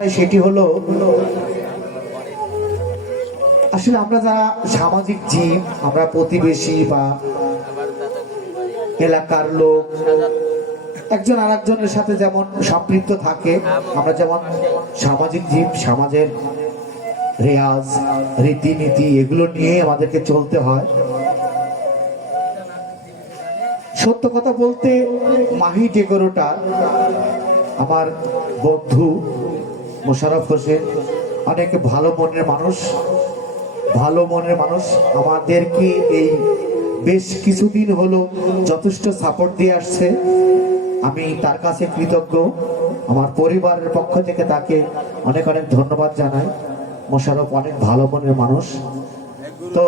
সেটি হলো, আসলে আমরা যারা সামাজিক জীব, আমরা প্রতিবেশী বা এলাকার লোক, একজন আর একজনের সাথে যেমন সম্পৃক্ত থাকে, আমরা যেমন সামাজিক জীব, সমাজের রেয়াজ, রীতিনীতি, এগুলো নিয়ে আমাদেরকে চলতে হয়। সত্য কথা বলতে মাহি ডেকোরোটা আমার বন্ধু মোশারফ হোসেন অনেক ভালো মনের মানুষ ভালো মনের মানুষ। আমাদেরকে এই বেশ কিছুদিন হলো যথেষ্ট সাপোর্ট দিয়ে আসছে। আমি তার কাছে কৃতজ্ঞ। আমার পরিবারের পক্ষ থেকে তাকে অনেক অনেক ধন্যবাদ জানাই। মোশারফ অনেক ভালো মনের মানুষ। তো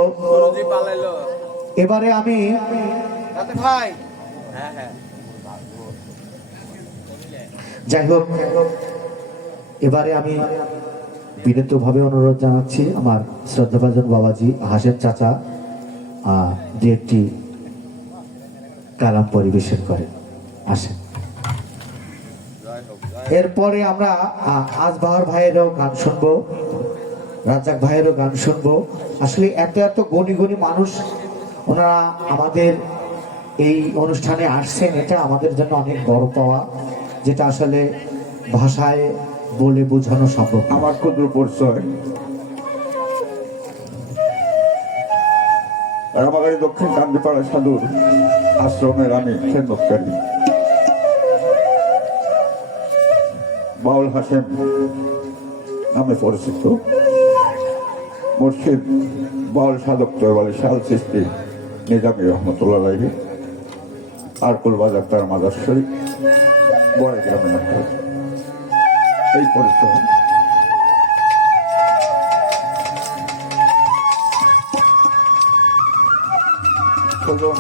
এবারে আমি হ্যাঁ হ্যাঁ। যাই হোক এবারে আমি বিনীতভাবে অনুরোধ জানাচ্ছি আমার শ্রদ্ধাভাজন বাবাজি, হাসেম চাচা দু একটি কালাম পরিবেশন করেন। আসেন। এরপরে আমরা আজবাহার ভাইয়েরও গান শুনব রাজাক ভাইয়েরও গান শুনব। আসলে এত এত গণি গণি মানুষ ওনারা আমাদের এই অনুষ্ঠানে আসছেন, এটা আমাদের জন্য অনেক বড় পাওয়া, যেটা আসলে ভাষায় বলে বোঝানো সম্ভব আমার ক্ষুদ্র পরিচয়। রামাগাড়ি দক্ষিণ কান্দিপাড়া সাধুর আশ্রমের আমি খেদমতকারী বাউল হাসেম নামে পরিচিত। মুর্শিদ বাউল সাধক তৈবালি শাল সৃষ্টি নিজামী রহমতুল্লাহ আলাইহি। আরকুল বাজার তার মাদার শরীফ বড় গ্রামে এই সুজন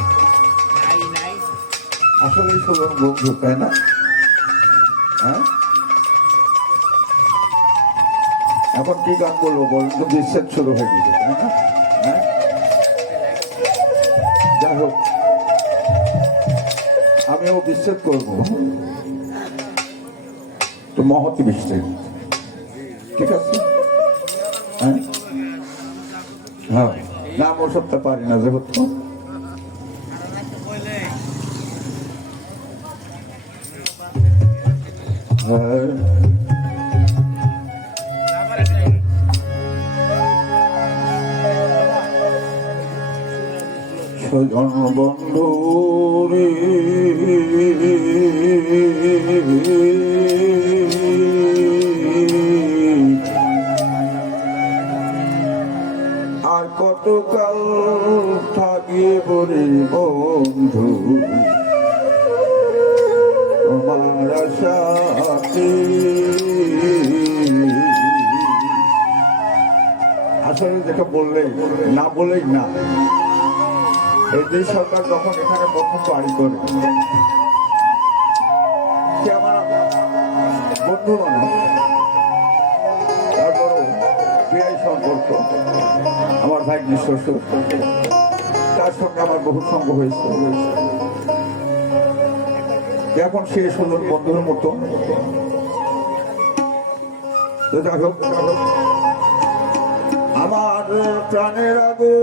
আসলে সুজন বন্ধু, তাই না? হ্যাঁ? এখন কি গান বলব বলেন তো বিচ্ছেদ শুরু হয়ে গেছে, তাই হ্যাঁ? যাই হোক, আমিও বিচ্ছেদ করব। মহতি বিচ্ছেদ ঠিক আছে? হ্যাঁ? হ্যাঁ। ওসবটা পারি না যেহেতু হ্যাঁ। বন্ধু সাথে। আসলে যেটা বললেই না বলেই না। এই যে সরকার যখন এখানে প্রথম বাড়ি করে। সে আমার বন্ধু মানুষ আমার ভাই শ্বশুর। তার সঙ্গে আমার বহু সঙ্গ হয়েছে। এখন শেষ সুন্দর বন্ধুর মতো। যাই হোক আমার প্রাণের আগো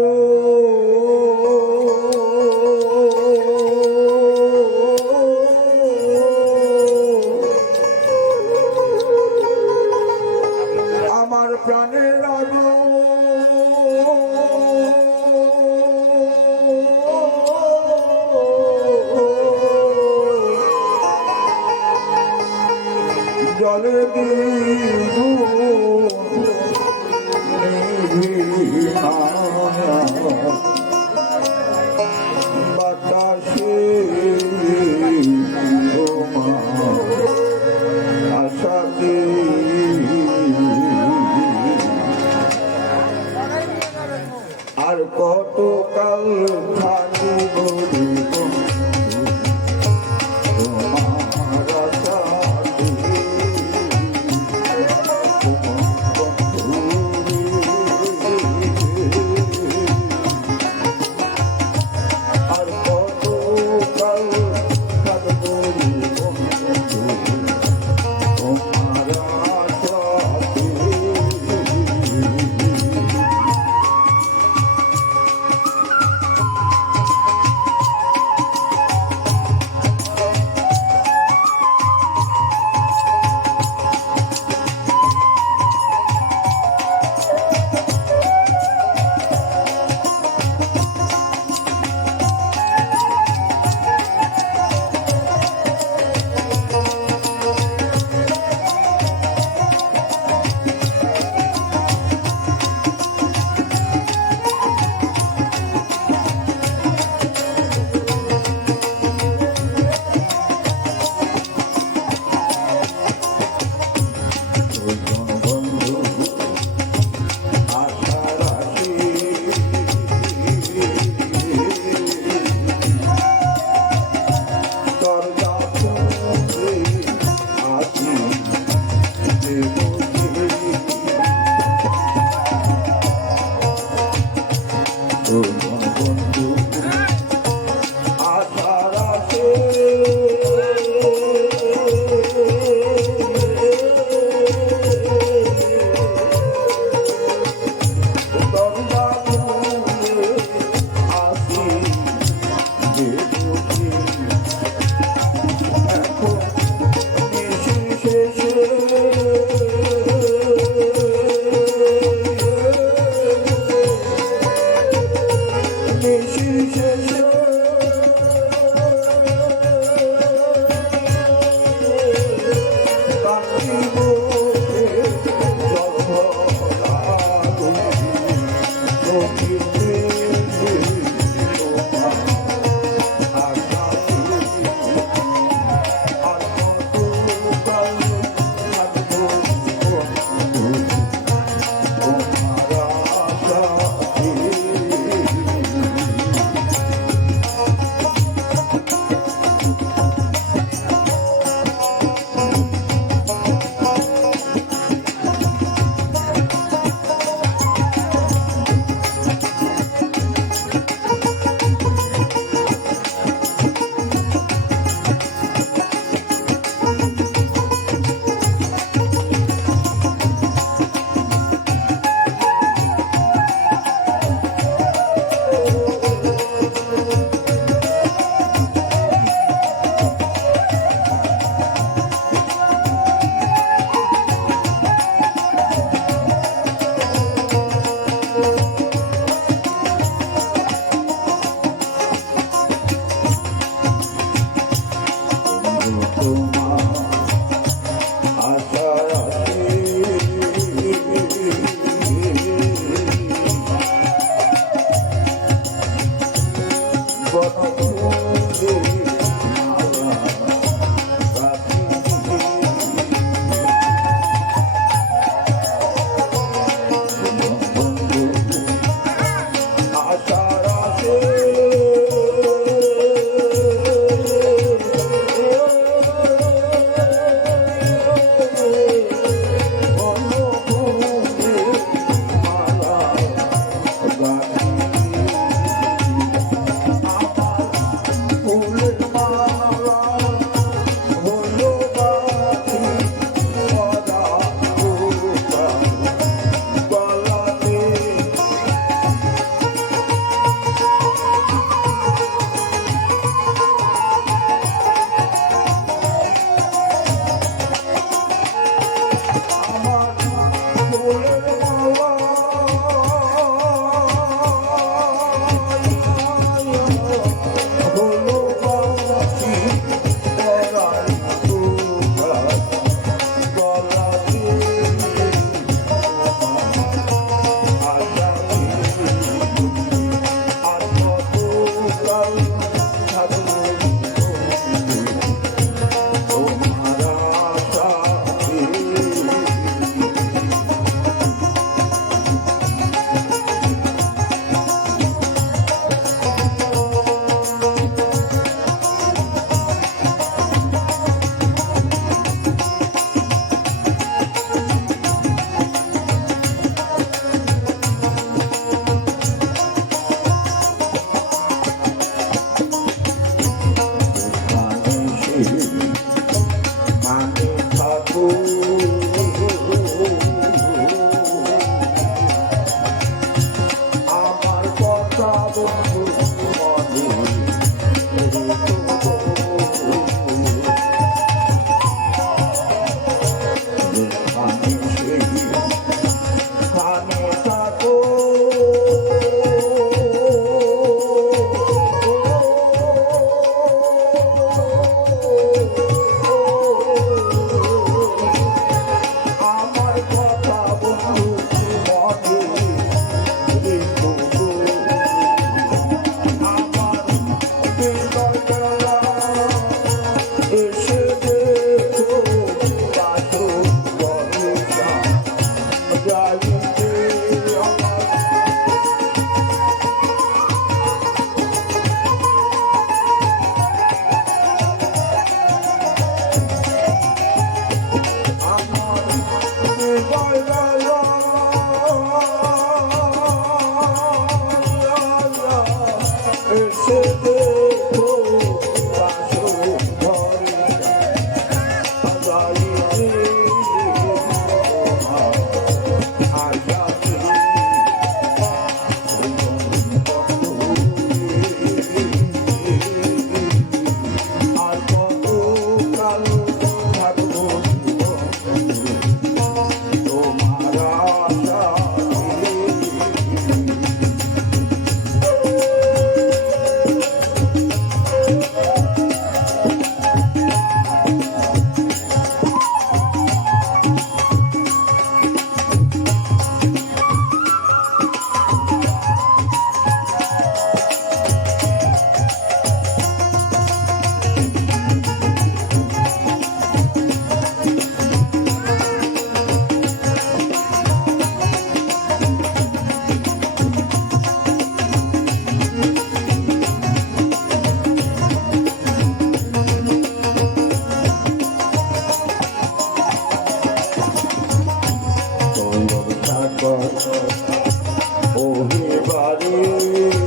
ওহে বাড়ি।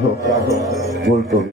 যাই হোক ভুল করি